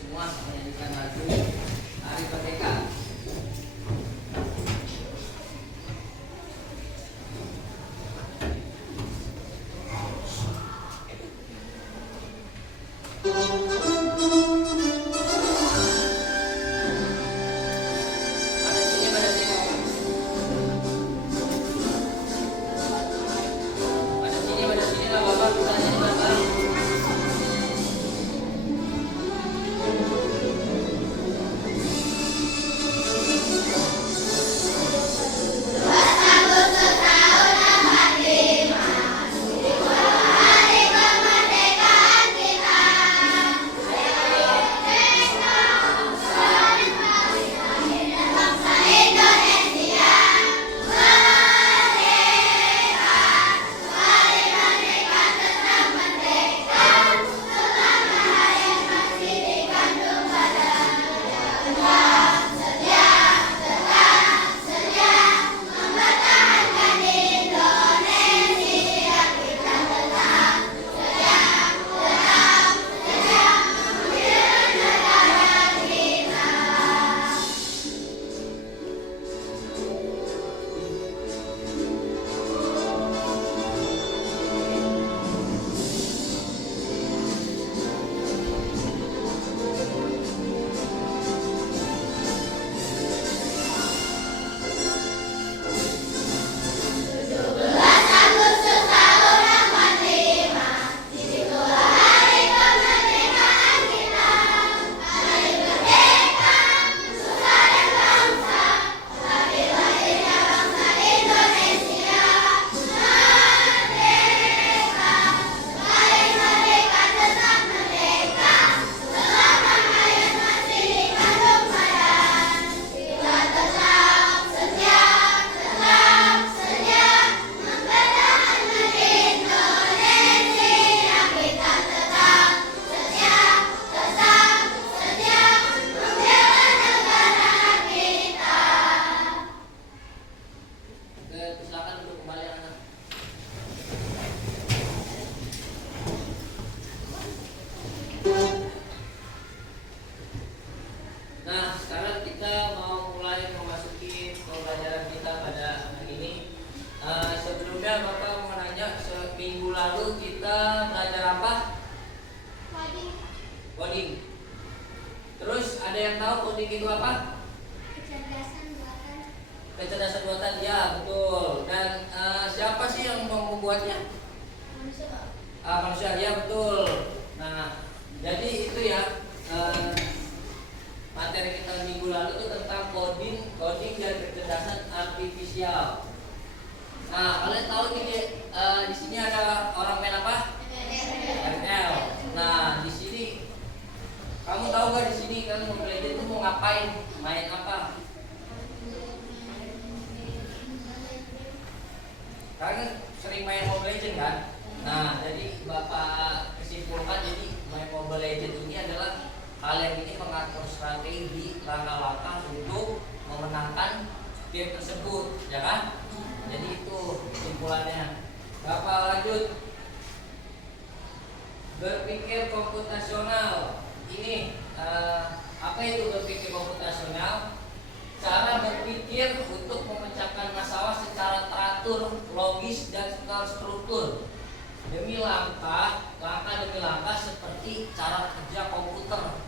semua menyanyikan lagu Hari Merdeka. Minggu lalu kita belajar apa? Coding. Terus ada yang tahu coding itu apa? Kecerdasan buatan. Kecerdasan buatan, ya betul. Dan siapa sih yang membuatnya? Manusia. Manusia, ya betul. Nah, jadi itu ya materi kita minggu lalu itu tentang coding dan kecerdasan artifisial. Nah, kalian tahu nih di sini ada orang main apa? ML. Nah, di sini kamu tahu gak di sini kan Mobile Legends itu mau ngapain? Main apa? Kalian sering main Mobile Legends kan? Nah, jadi Bapak kesimpulkan jadi main Mobile Legends ini adalah hal yang ini mengatur strategi langkah-langkah untuk memenangkan game tersebut, ya kan? Jadi itu kesimpulannya. Bapak lanjut. Berpikir komputasional. Ini apa itu berpikir komputasional? Cara berpikir untuk memecahkan masalah secara teratur, logis dan terstruktur demi langkah demi langkah seperti cara kerja komputer.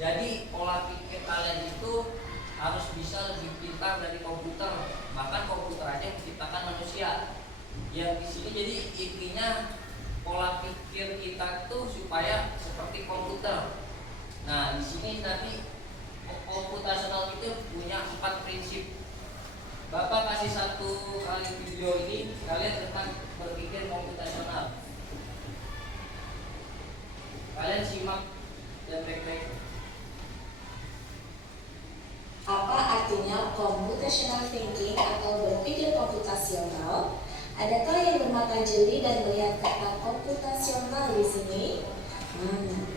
Jadi pola pikir kalian itu harus bisa lebih pintar dari komputer. Bahkan komputer aja yang menciptakan manusia. Yang di sini jadi intinya pola pikir kita tuh supaya seperti komputer. Nah, di sini nanti komputasional itu punya 4 prinsip. Bapak kasih satu kali video ini kalian tentang berpikir komputasional. Kalian simak dan baik-baik. Apa artinya computational thinking atau berpikir komputasional? Adakah yang bermata jeli dan melihat kata komputasional di sini?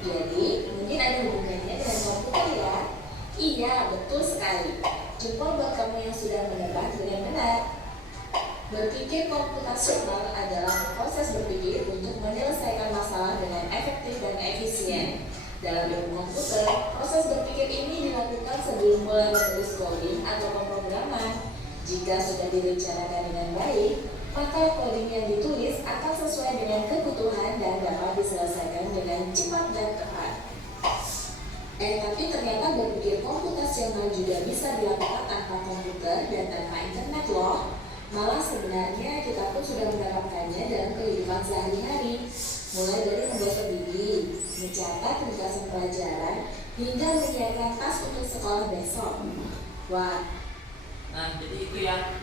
Jadi mungkin ada hubungannya dengan komputer ya? Iya, betul sekali. Jempol buat kamu yang sudah menebak dengan benar. Berpikir komputasional adalah proses berpikir untuk menyelesaikan masalah dengan efektif dan efisien. Dalam ilmu komputer, direncanakan dengan baik, maka coding yang ditulis akan sesuai dengan kebutuhan dan dapat diselesaikan dengan cepat dan tepat. Tapi ternyata berpikir komputasional juga bisa dilakukan tanpa komputer dan tanpa internet loh. Malah sebenarnya kita pun sudah menerapkannya dalam kehidupan sehari-hari. Mulai dari menggosok gigi, mencatat ringkasan pelajaran, hingga menyiapkan tas untuk sekolah besok. Wah. Nah, jadi itu ya,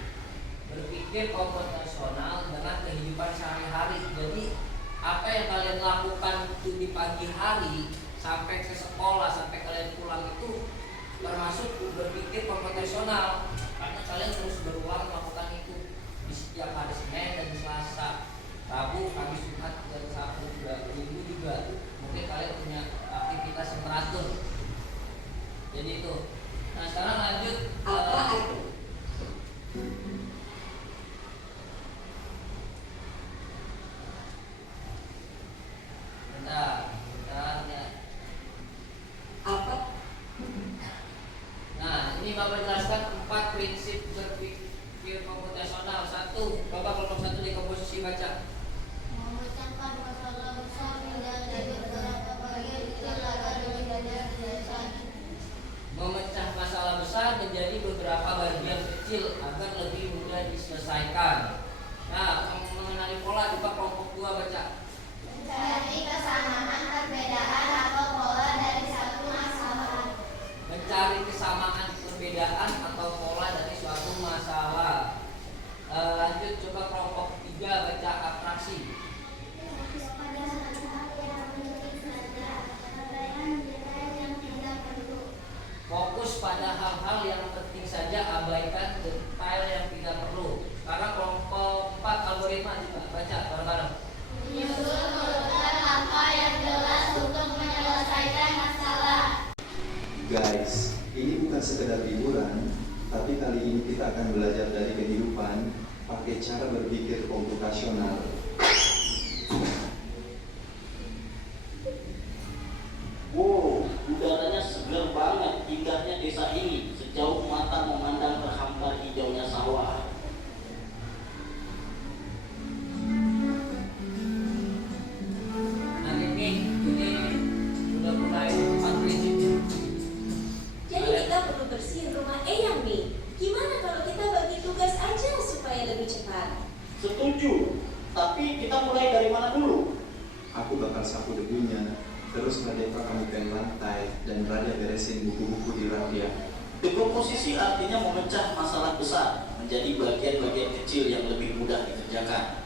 berpikir komputasional dengan kehidupan sehari-hari. Jadi apa yang kalian lakukan itu di pagi hari sampai ke sekolah, sampai kalian pulang itu termasuk berpikir komputasional, karena kalian terus berulang melakukan itu di setiap hari Senin dan Selasa, Rabu, Kamis, Jumat, dan Sabtu juga, Minggu juga. Mungkin kalian punya aktivitas yang teratur. Jadi itu. Nah, sekarang lanjut. Bentar ya. Apa? Nah, ini Bapak jelaskan 4 prinsip berpikir komputasional. 1, Bapak kelompok 1 di komposisi baca. Memecahkan masalah besar menjadi beberapa bagian kecil agar lebih mudah diselesaikan. Memecah masalah besar menjadi beberapa bagian kecil agar lebih mudah diselesaikan. Nah, mengenali pola coba kelompok 2 baca. Mencari kesamaan perbedaan atau pola dari satu masalah. Mencari kesamaan perbedaan atau pola dari suatu masalah. Lanjut coba kelompok 3 baca atraksi. Fokus pada hal-hal yang penting saja, abaikan detail yang tidak perlu. Fokus pada hal-hal yang penting saja, abaikan detail yang tidak perlu. Karena kelompok 4 algoritma juga baca bareng-bareng. Menyusun urutan langkah yang jelas untuk menyelesaikan masalah. Guys, ini bukan sekedar hiburan, tapi kali ini kita akan belajar dari kehidupan pakai cara berpikir komputasional. Wow, udaranya segar banget, indahnya desa ini. Sejauh mata memandang terhampar hijaunya sawah. Nah ini sudah mulai 4 prinsip. Jadi kita perlu bersihin rumah Eyang nih. Gimana kalau kita bagi tugas aja supaya lebih cepat? Setuju, tapi kita mulai dari mana dulu? Aku bakal sapu debunya, terus Radeva rapikan lantai, dan Radia beresin buku-buku di rak dia. Dekomposisi artinya memecah masalah besar menjadi bagian-bagian kecil yang lebih mudah dikerjakan.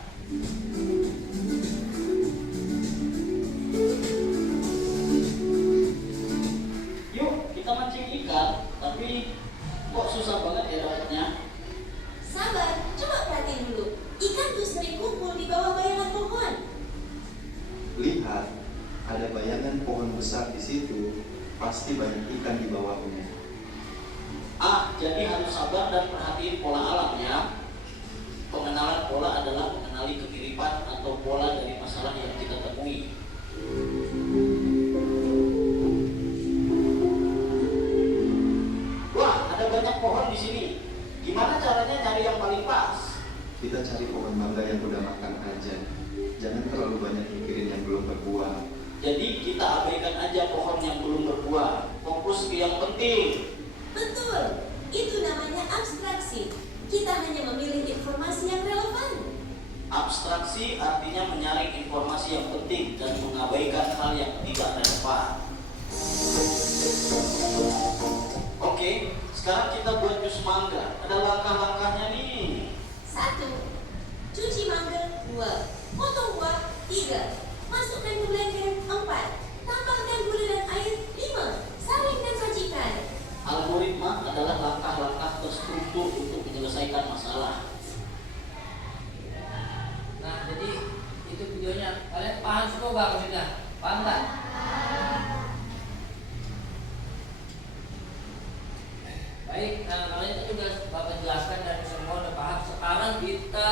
Yuk, kita mancing ikan, tapi kok susah banget ya dapatnya? Sabar, coba perhatiin dulu. Ikan tuh sering kumpul di bawah bayangan pohon. Lihat, ada bayangan pohon besar di situ, pasti banyak ikan di bawahnya. Jadi harus sabar dan perhatiin pola alam ya. Pengenalan pola adalah mengenali kemiripan atau pola dari masalah yang kita temui. Wah, ada banyak pohon di sini. Gimana caranya cari yang paling pas? Kita cari pohon mangga yang udah makan aja. Jangan terlalu banyak mikirin yang belum berbuah. Jadi kita abaikan aja pohon yang belum berbuah. Fokus ke yang penting. Betul, itu namanya abstraksi. Kita hanya memilih informasi yang relevan. Abstraksi artinya menyaring informasi yang penting dan mengabaikan hal yang tidak relevan. Oke, sekarang kita buat jus mangga. Ada langkah-langkahnya nih. 1. Cuci mangga. 2. Potong buah. 3. Masukkan ke blender. 4. Tambahkan gula dan air. 5. Saring dan sajikan. Algoritma adalah langkah-langkah terstruktur untuk menyelesaikan masalah. Nah, jadi itu videonya. Kalian paham semua Bang maksudnya? Paham nggak? Baik, nah kalian itu sudah Bapak jelaskan dan semua udah paham. Sekarang kita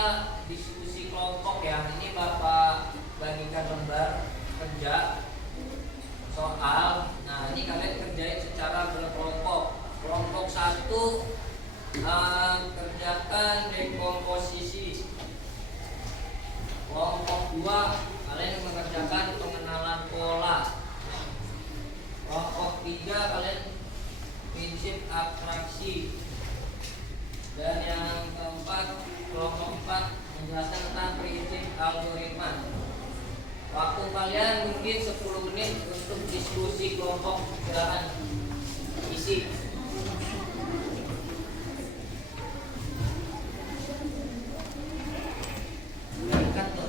diskusi kelompok ya. Ini Bapak bagikan lembar kerja. Dan yang keempat, kelompok 4 menjelaskan tentang prinsip algoritma. Waktu kalian mungkin 10 menit untuk diskusi kelompok, silakan isi. Angkat tuh.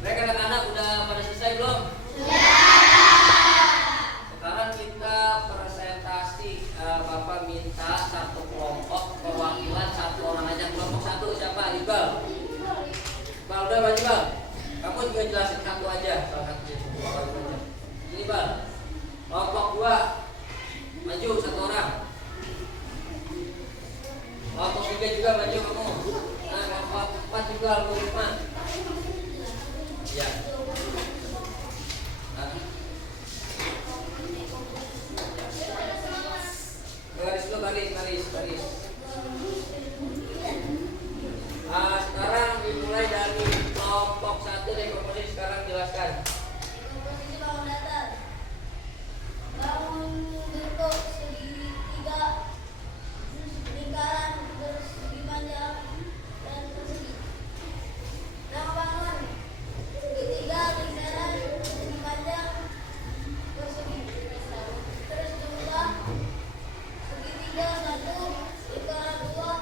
Mereka anak-anak udah pada selesai belum? Sekarang kita presentasi. Bapak minta satu kelompok perwakilan satu orang aja. Kelompok 1 siapa? Iqbal. Iqbal udah maju Bal. Kamu juga jelasin satu aja. Salah satu. Ini Bal. Kelompok 2 maju satu orang. Kelompok 3 juga maju kamu. Nah, kelompok 4 juga algoritma. Ya. Nah. Baris dulu, baris. Sekarang dimulai dari kelompok 1 deh, kemudian sekarang jelaskan. Komposisi bangun datar. Bangun bentuk segitiga, lingkaran bersegi panjang dan persegi. Nama bangun segitiga, lingkaran bersegi panjang, persegi. Terus jumlah segitiga 1, lingkaran 2,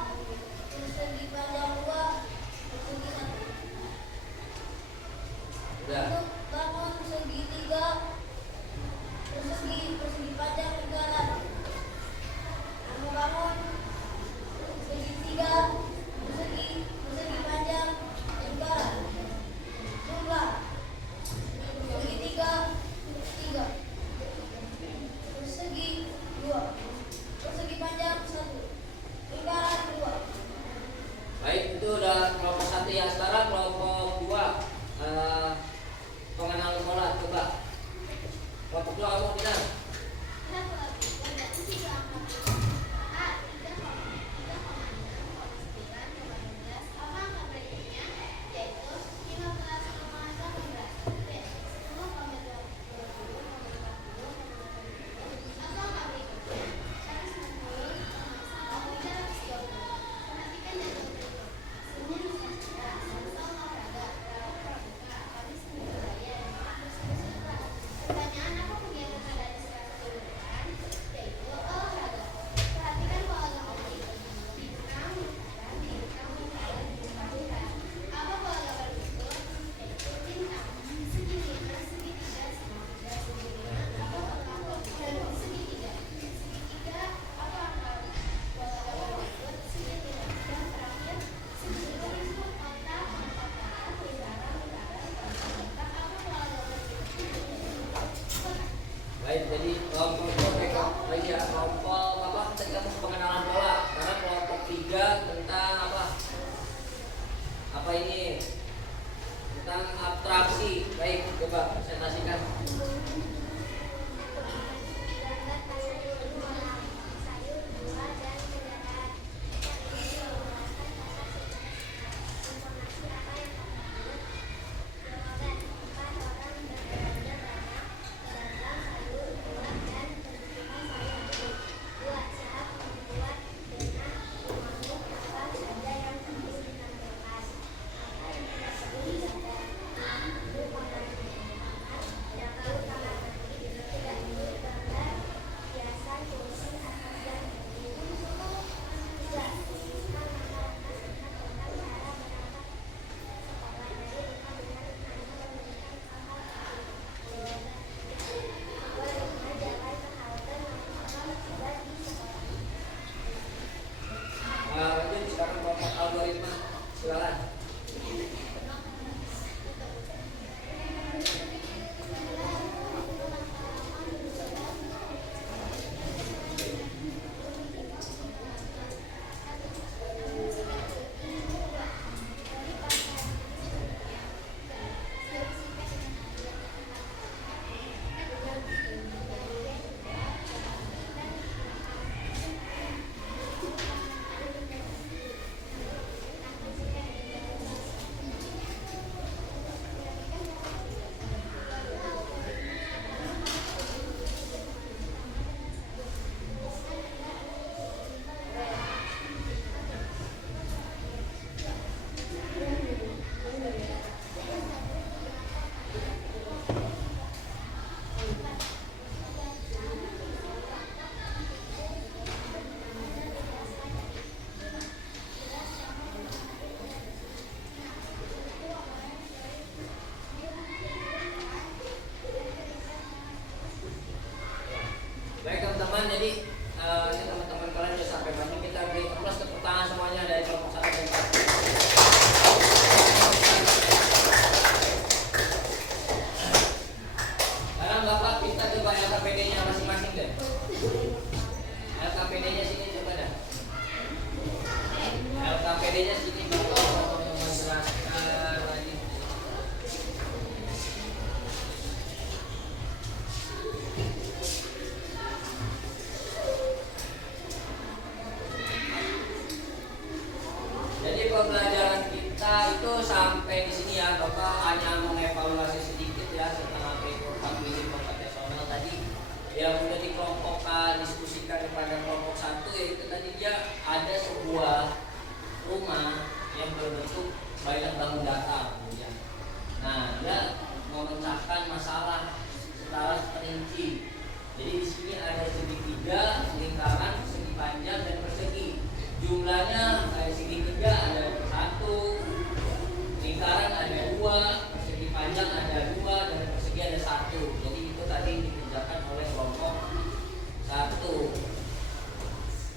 persegi panjang 2, persegi 1. Udah. Untuk bangun segitiga, persegi panjang lingkaran. Nama bangun segitiga, persegi panjang lingkaran. Jumlah segitiga 3, persegi 2, persegi panjang 1, lingkaran 2. Baik, itu udah kelompok 1 ya. Sekarang kelompok 2 pengenalan pola. Coba kelompok 2 kamu bilang. Pertanyaan apa kegiatan ada di sekitar Baik, jadi kelompok lagi ya, kelompok apa tentang pengenalan pola. Karena kelompok 3 tentang apa? Apa ini? Tentang abstraksi. Baik, coba presentasikan. teman-teman, jadi ini teman-teman kalian sudah sampai banyak, kita beri aplaus tepuk tangan semuanya dari kelompok 1 dan 4. Sekarang Bapak kita coba LKPD-nya masing-masing deh. LKPD-nya sini coba dah. LKPD-nya sini Bapak mau menjelaskan lagi. Jadi pembelajaran kita itu sampai di sini ya, Bapak hanya mengevaluasi sedikit ya tentang aplikasi komputasional tadi yang sudah dikelompokkan, diskusikan kepada kelompok 1, yaitu tadi dia ada sebuah rumah yang berbentuk banyak bangun datar ya. Nah, dia memecahkan masalah secara perinci. Jadi di sini ada segitiga, lingkaran, segi panjang dan persegi. Jumlahnya segitiga ada 1, lingkaran ada 2, persegi panjang ada 2, dan persegi ada 1. Jadi itu tadi dikerjakan oleh kelompok 1.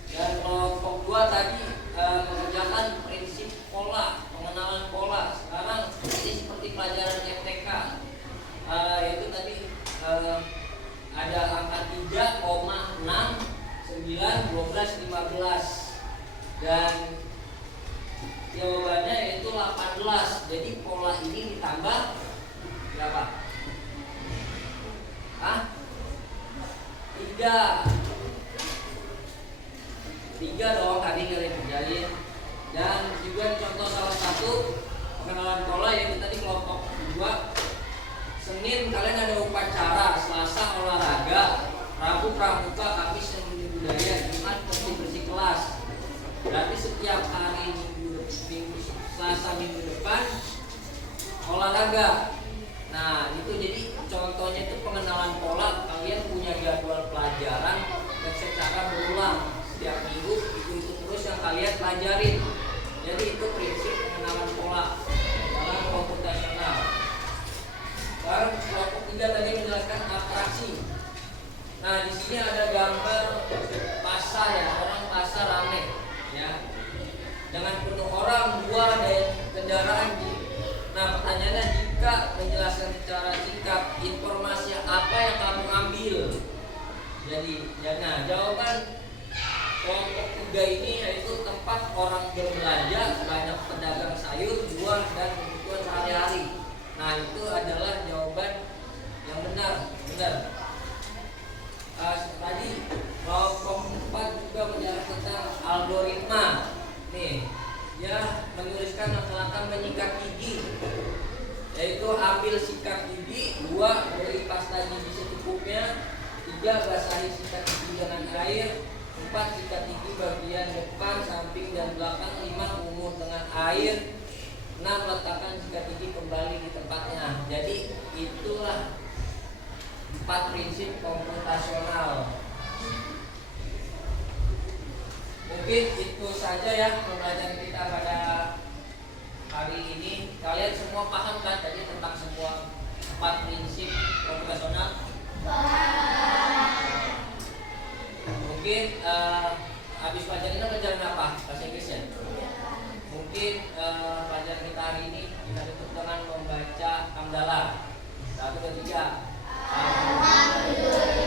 Dan kelompok 2 tadi mengerjakan prinsip pola, pengenalan pola. Sekarang ini seperti pelajaran MTK, yaitu tadi ada angka 3, 6, 9, 12, 15. Dan jawabannya yaitu 18. Jadi pola ini ditambah berapa? 3 dong tadi kalian kerjain. Dan juga contoh salah satu pengenalan pola yaitu tadi kelompok 2. Senin kalian ada upacara, Selasa olahraga, Rabu pramuka, Kamis seni budaya, Jumat bersih kelas. Berarti setiap hari minggu Selasa minggu depan olahraga. Nah itu jadi contohnya itu pengenalan pola. Kalian punya jadwal pelajaran dan secara berulang setiap minggu itu terus yang kalian pelajarin. Jadi itu prinsip pengenalan pola dalam komputasional. Baru kelompok 3 tadi menjelaskan atraksi. Nah di sini ada gambar pasar ya, orang pasar ramai ya, dengan penuh orang, dua dan kendaraan. Nah pertanyaannya, jika menjelaskan secara singkat informasi apa yang kamu ambil? Jadi nah jawaban kelompok 3 ini yaitu tempat orang berbelanja, banyak pedagang sayur, buah dan kebutuhan sehari-hari. Nah itu adalah jawaban yang benar. Tadi kelompok 4 juga menjelaskan tentang algoritma. Nih, dia menuliskan langkah-langkah menyikat gigi, yaitu ambil sikat gigi, 2 beri pasta gigi secukupnya, 3 basahi sikat gigi dengan air, 4 sikat gigi bagian depan, samping dan belakang, 5 umur dengan air, 6 letakkan sikat gigi kembali di tempatnya. Jadi itulah 4 prinsip komputasional. Mungkin itu saja ya pembelajaran kita pada hari ini. Kalian semua paham kan tadi tentang semua 4 prinsip komputasional? Mungkin habis pelajaran ini pelajaran apa? Bahasa Inggris ya? Mungkin pelajaran kita hari ini kita tutup dengan membaca hamdalah. 1, 2, 3. Alhamdulillah.